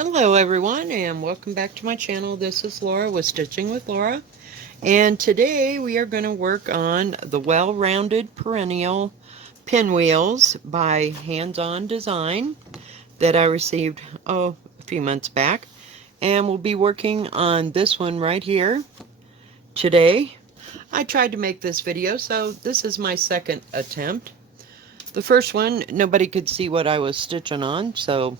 Hello everyone and welcome back to my channel. This is Laura with Stitching with Laura, and today we are going to work on the well-rounded perennial pinwheels by Hands-On Design that I received a few months back, and we'll be working on this one right here today. I tried to make this video, so this is my second attempt. The first one nobody could see what I was stitching on, so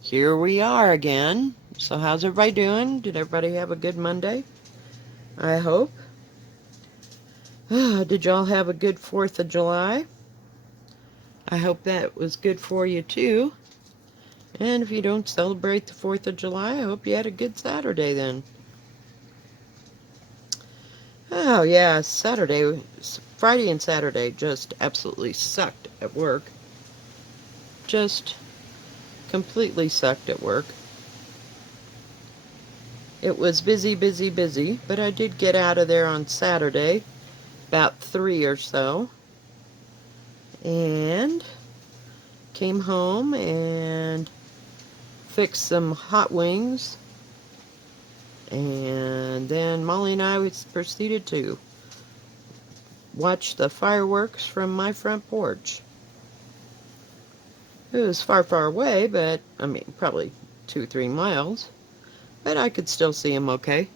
here we are again. So how's everybody doing? Did everybody have a good Monday? I hope. Did y'all have a good 4th of July? I hope that was good for you too. And if you don't celebrate the 4th of July, I hope you had a good Saturday then. Oh yeah, Friday and Saturday just absolutely sucked at work. Just completely sucked at work. It was busy, busy, busy, but I did get out of there on Saturday, about 3 or so, and came home and fixed some hot wings, and then Molly and I proceeded to watch the fireworks from my front porch. It was far, far away, but, I mean, probably 2-3 miles, but I could still see them okay.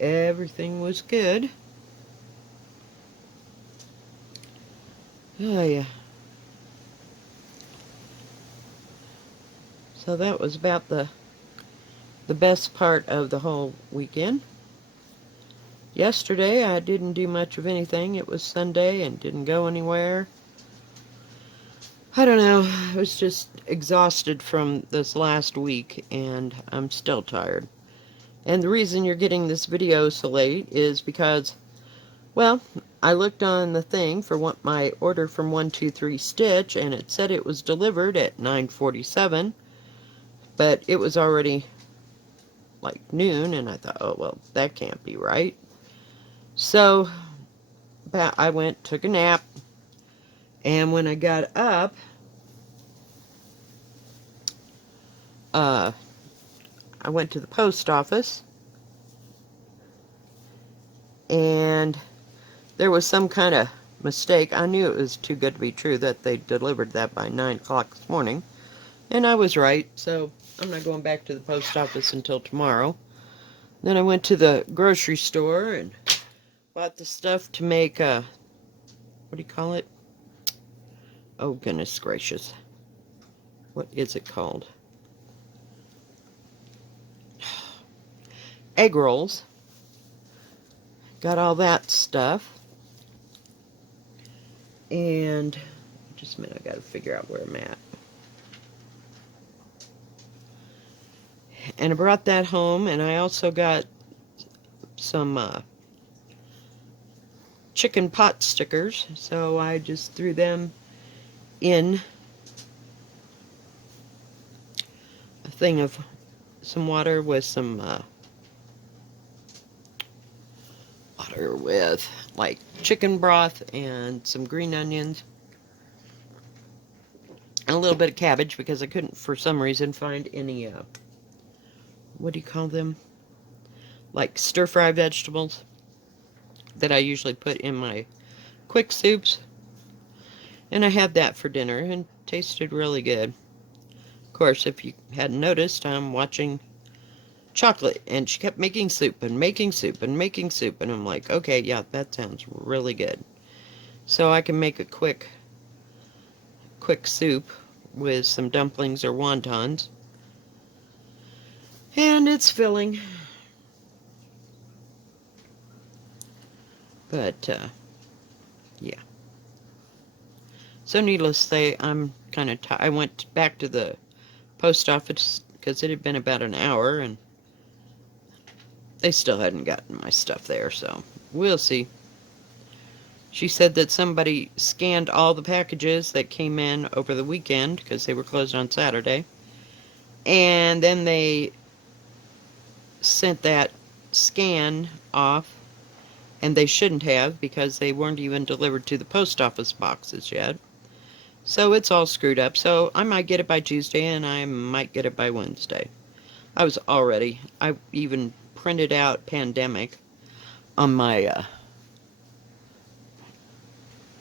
Everything was good. Oh, yeah. So that was about the best part of the whole weekend. Yesterday I didn't do much of anything. It was Sunday and didn't go anywhere. I don't know. I was just exhausted from this last week and I'm still tired. And the reason you're getting this video so late is because, well, I looked on the thing for my order from 123 Stitch, and it said it was delivered at 9:47, but it was already like noon, and I thought, oh, well, that can't be right. So I went, took a nap, and when I got up, I went to the post office, and there was some kind of mistake. I knew it was too good to be true that they delivered that by 9 o'clock this morning, and I was right, so I'm not going back to the post office until tomorrow. Then I went to the grocery store and bought the stuff to make, what do you call it? Oh, goodness gracious. What is it called? Egg rolls. Got all that stuff. And just a minute, I gotta figure out where I'm at. And I brought that home, and I also got some chicken pot stickers, so I just threw them in a thing of some water with some water with like chicken broth and some green onions and a little bit of cabbage, because I couldn't for some reason find any what do you call them, like stir-fry vegetables that I usually put in my quick soups, and I had that for dinner and it tasted really good. Of course, if you hadn't noticed, I'm watching Chocolate, and she kept making soup and making soup and making soup, and I'm like, okay, yeah, that sounds really good. So I can make a quick soup with some dumplings or wontons, and it's filling. But yeah. So needless to say, I'm kind of tired. I went back to the post office because it had been about an hour, and they still hadn't gotten my stuff there, so we'll see. She said that somebody scanned all the packages that came in over the weekend because they were closed on Saturday, and then they sent that scan off, and they shouldn't have because they weren't even delivered to the post office boxes yet. So it's all screwed up. So I might get it by Tuesday and I might get it by Wednesday. I even printed out pandemic on my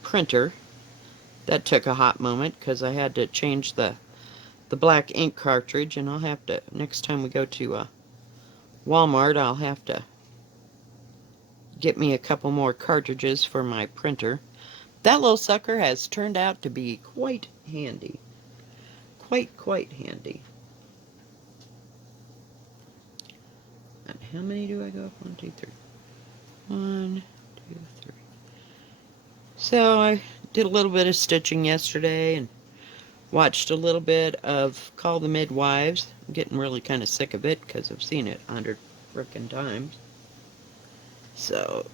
printer. That took a hot moment because I had to change the black ink cartridge, and I'll have to, next time we go to Walmart, I'll have to get me a couple more cartridges for my printer. That little sucker has turned out to be quite handy. Quite handy. And how many do I go up? 1, 2, 3. 1, 2, 3. So I did a little bit of stitching yesterday and watched a little bit of Call the Midwives. I'm getting really kind of sick of it because I've seen it 100 frickin' times. So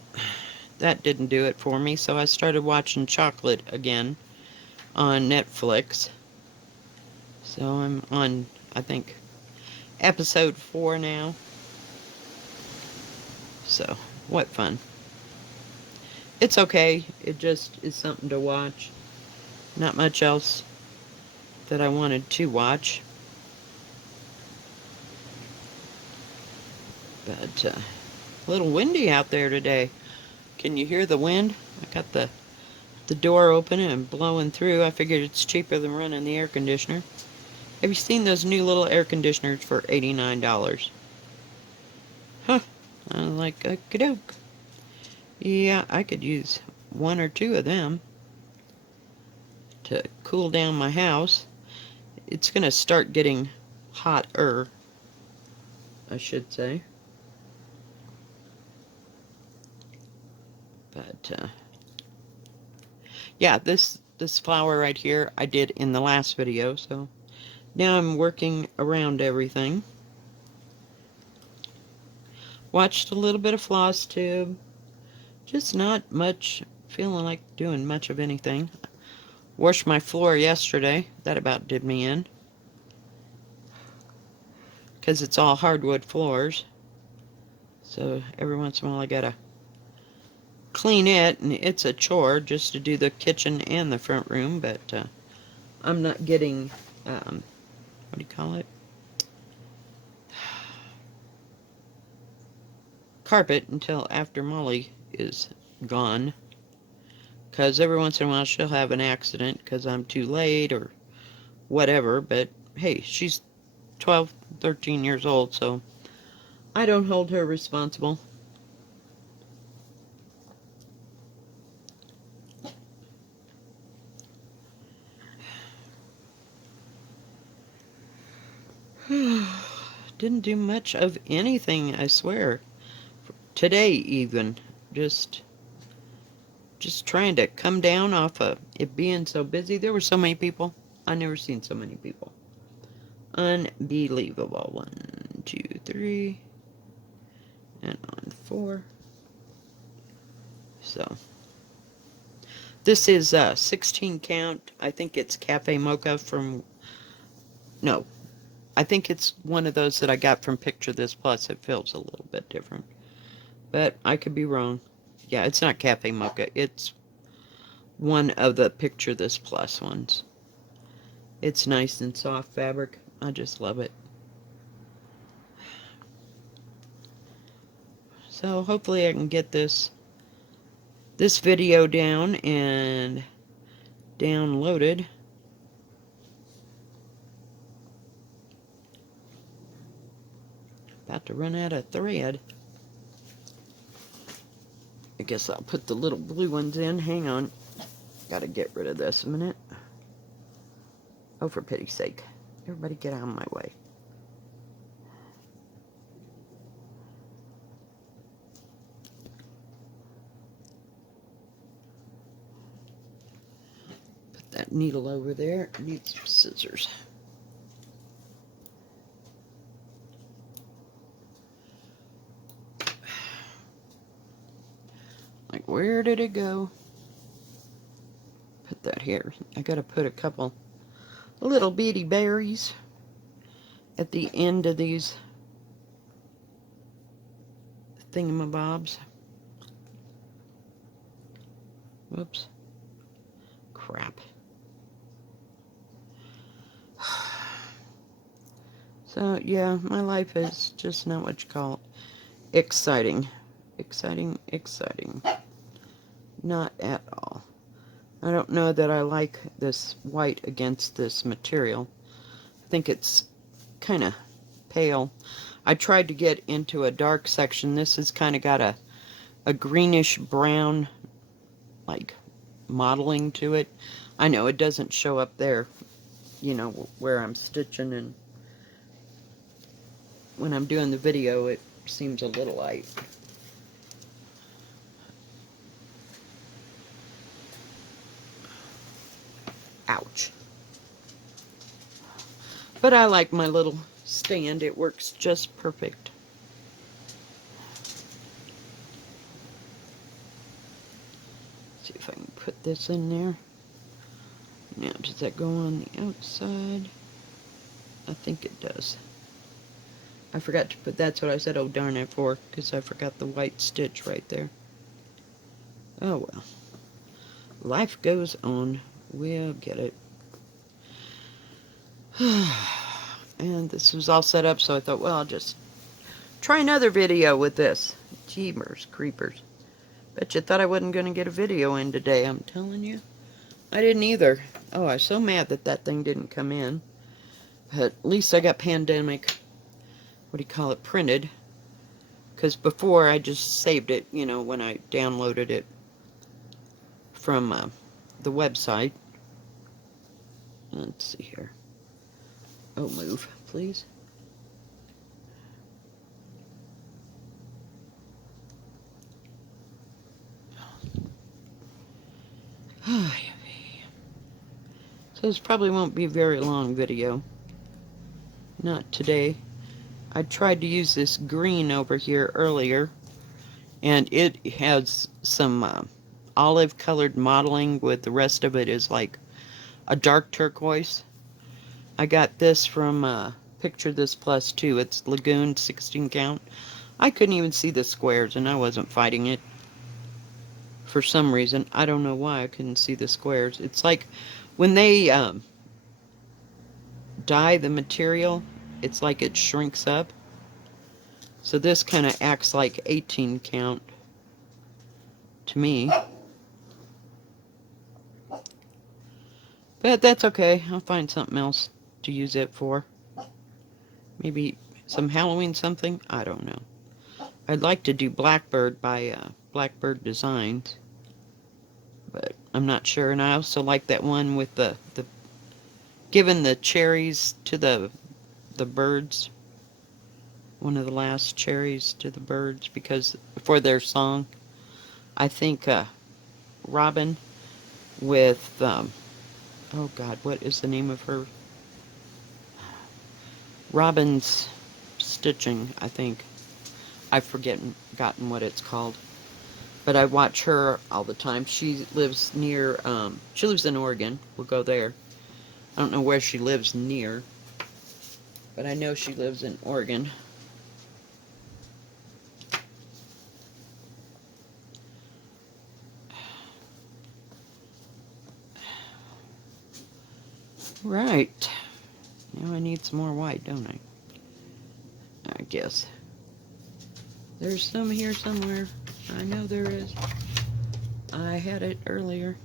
that didn't do it for me, so I started watching Chocolate again on Netflix. So I'm on, I think, episode 4 now. So, what fun. It's okay. It just is something to watch. Not much else that I wanted to watch. But, a little windy out there today. Can you hear the wind? I got the door open and blowing through. I figured it's cheaper than running the air conditioner. Have you seen those new little air conditioners for $89? Huh. I was like, okey-doke. Yeah, I could use 1 or 2 of them to cool down my house. It's going to start getting hotter, I should say. But, yeah, this flower right here I did in the last video, so now I'm working around everything. Watched a little bit of Floss Tube. Just not much, feeling like doing much of anything. Washed my floor yesterday. That about did me in. Because it's all hardwood floors. So every once in a while I gotta clean it, and it's a chore just to do the kitchen and the front room, but I'm not getting, what do you call it? Carpet until after Molly is gone. Because every once in a while she'll have an accident because I'm too late or whatever, but hey, she's 12, 13 years old, so I don't hold her responsible. Didn't do much of anything, I swear. Today even. Just trying to come down off of it being so busy. There were so many people. I never seen so many people. Unbelievable. 1, 2, 3. And on 4. So. This is 16 count. I think it's Cafe Mocha from... No. I think it's one of those that I got from Picture This Plus. It feels a little bit different. But I could be wrong. Yeah, it's not Cafe Mocha. It's one of the Picture This Plus ones. It's nice and soft fabric. I just love it. So hopefully I can get this video down and downloaded. About to run out of thread. I guess I'll put the little blue ones in. Hang on. Gotta get rid of this a minute. Oh, for pity's sake. Everybody get out of my way. Put that needle over there. I need some scissors. Like, where did it go? Put that here. I gotta put a couple little bitty berries at the end of these thingamabobs. Whoops. Crap. So, yeah, my life is just not what you call it. Exciting. Exciting, exciting. Not at all. I don't know that I like this white against this material. I think it's kind of pale. I tried to get into a dark section. This has kind of got a greenish brown, like, modeling to it. I know it doesn't show up there, you know, where I'm stitching, and when I'm doing the video it seems a little light. Ouch. But I like my little stand. It works just perfect. See if I can put this in there. Now, does that go on the outside? I think it does. I forgot to put, that's what I said, oh darn it, for, because I forgot the white stitch right there. Oh well. Life goes on. We'll get it. And this was all set up, so I thought, well, I'll just try another video with this. Jeebers creepers. Bet you thought I wasn't going to get a video in today, I'm telling you. I didn't either. Oh, I was so mad that that thing didn't come in. But at least I got Pandemic, what do you call it, printed. Because before I just saved it, you know, when I downloaded it from the website. Let's see here. Oh, move, please. So this probably won't be a very long video. Not today. I tried to use this green over here earlier, and it has some olive colored modeling with the rest of it is like a dark turquoise. I got this from Picture This Plus 2. It's Lagoon 16 count. I couldn't even see the squares, and I wasn't fighting it. For some reason, I don't know why I couldn't see the squares. It's like when they dye the material, it's like it shrinks up. So this kind of acts like 18 count to me. But that's okay. I'll find something else to use it for. Maybe some Halloween something? I don't know. I'd like to do Blackbird by Blackbird Designs. But I'm not sure. And I also like that one with the giving the cherries to the birds. One of the last cherries to the birds, because for their song. I think Robin with oh god, what is the name of her? Robin's Stitching, I think. I've forgotten what it's called. But I watch her all the time. She lives near, she lives in Oregon. We'll go there. I don't know where she lives near, but I know she lives in Oregon. Right. Now I need some more white, don't I? I guess. There's some here somewhere. I know there is. I had it earlier.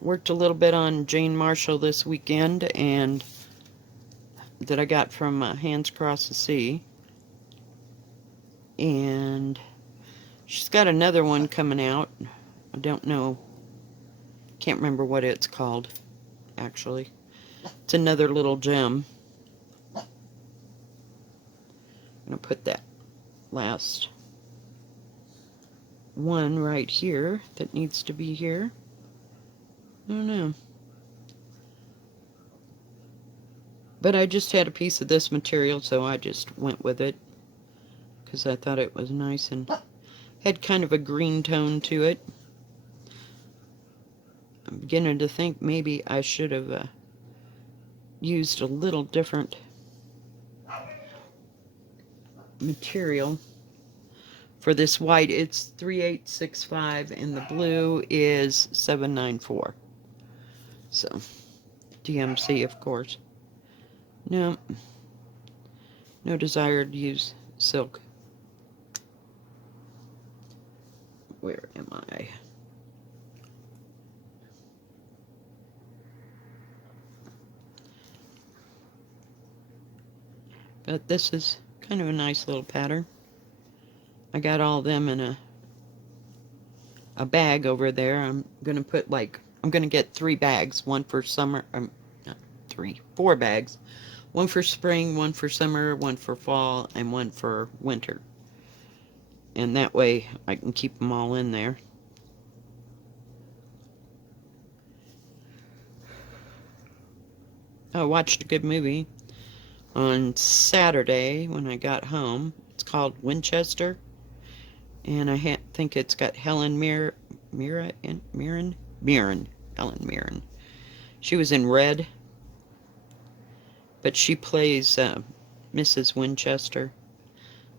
Worked a little bit on Jane Marshall this weekend, and that I got from Hands Across the Sea. And she's got another one coming out. I don't know. Can't remember what it's called, actually. It's another little gem. I'm going to put that last one right here that needs to be here. I don't know. But I just had a piece of this material, so I just went with it. Because I thought it was nice and had kind of a green tone to it. I'm beginning to think maybe I should have used a little different material For this white, it's 3865, and the blue is 794. So, DMC, of course. No, no desire to use silk. Where am I? But this is kind of a nice little pattern. I got all of them in a bag over there. I'm gonna put I'm gonna get 3 bags, one for summer, not 3, 4 bags. One for spring, one for summer, one for fall, and one for winter. And that way I can keep them all in there. I watched a good movie on Saturday when I got home. It's called Winchester. And I think it's got Helen Mirren. Helen Mirren. She was in Red. But she plays Mrs. Winchester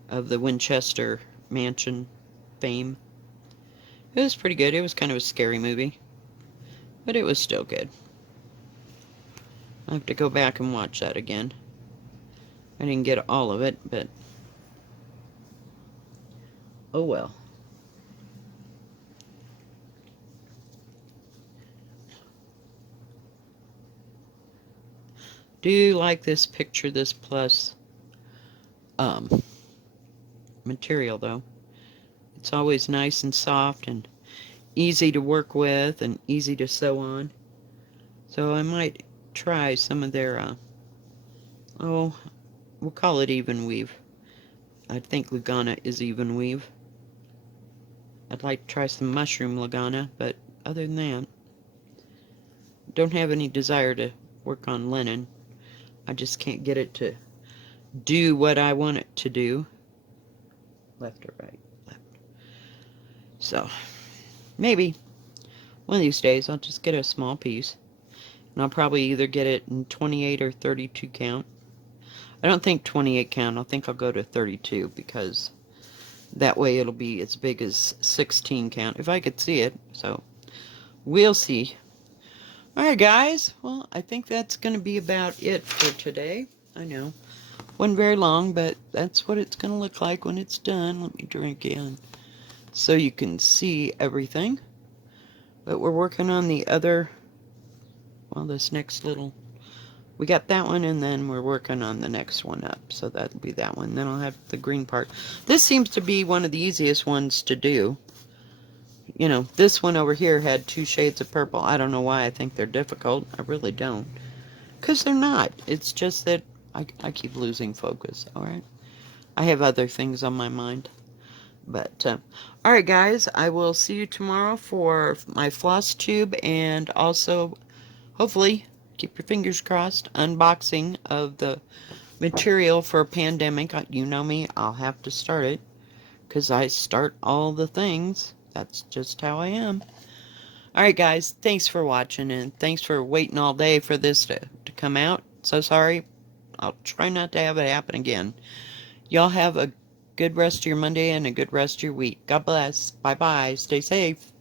of the Winchester Mansion fame. It was pretty good. It was kind of a scary movie. But it was still good. I'll have to go back and watch that again. I didn't get all of it, but oh well. Do you like this picture, this plus material though? It's always nice and soft and easy to work with and easy to sew on. So I might try some of their, we'll call it even weave. I think Lugana is even weave. I'd like to try some mushroom Lugana, but other than that, don't have any desire to work on linen. I just can't get it to do what I want it to do. Left or right? Left. So, maybe one of these days I'll just get a small piece. And I'll probably either get it in 28 or 32 count. I don't think 28 count. I think I'll go to 32 because that way it'll be as big as 16 count if I could see it. So we'll see. Alright guys, well I think that's going to be about it for today. I know, wasn't very long, but that's what it's going to look like when it's done. Let me drink in so you can see everything. But we're working on the other, well, this next little, we got that one, and then we're working on the next one up. So that'll be that one. Then I'll have the green part. This seems to be one of the easiest ones to do. You know, this one over here had 2 shades of purple. I don't know why I think they're difficult. I really don't. Because they're not. It's just that I keep losing focus, alright? I have other things on my mind. But, alright guys, I will see you tomorrow for my floss tube and also, hopefully, keep your fingers crossed, unboxing of the material for a pandemic. You know me, I'll have to start it because I start all the things. That's just how I am. Alright guys, thanks for watching and thanks for waiting all day for this to come out. So sorry. I'll try not to have it happen again. Y'all have a good rest of your Monday and a good rest of your week. God bless. Bye-bye. Stay safe.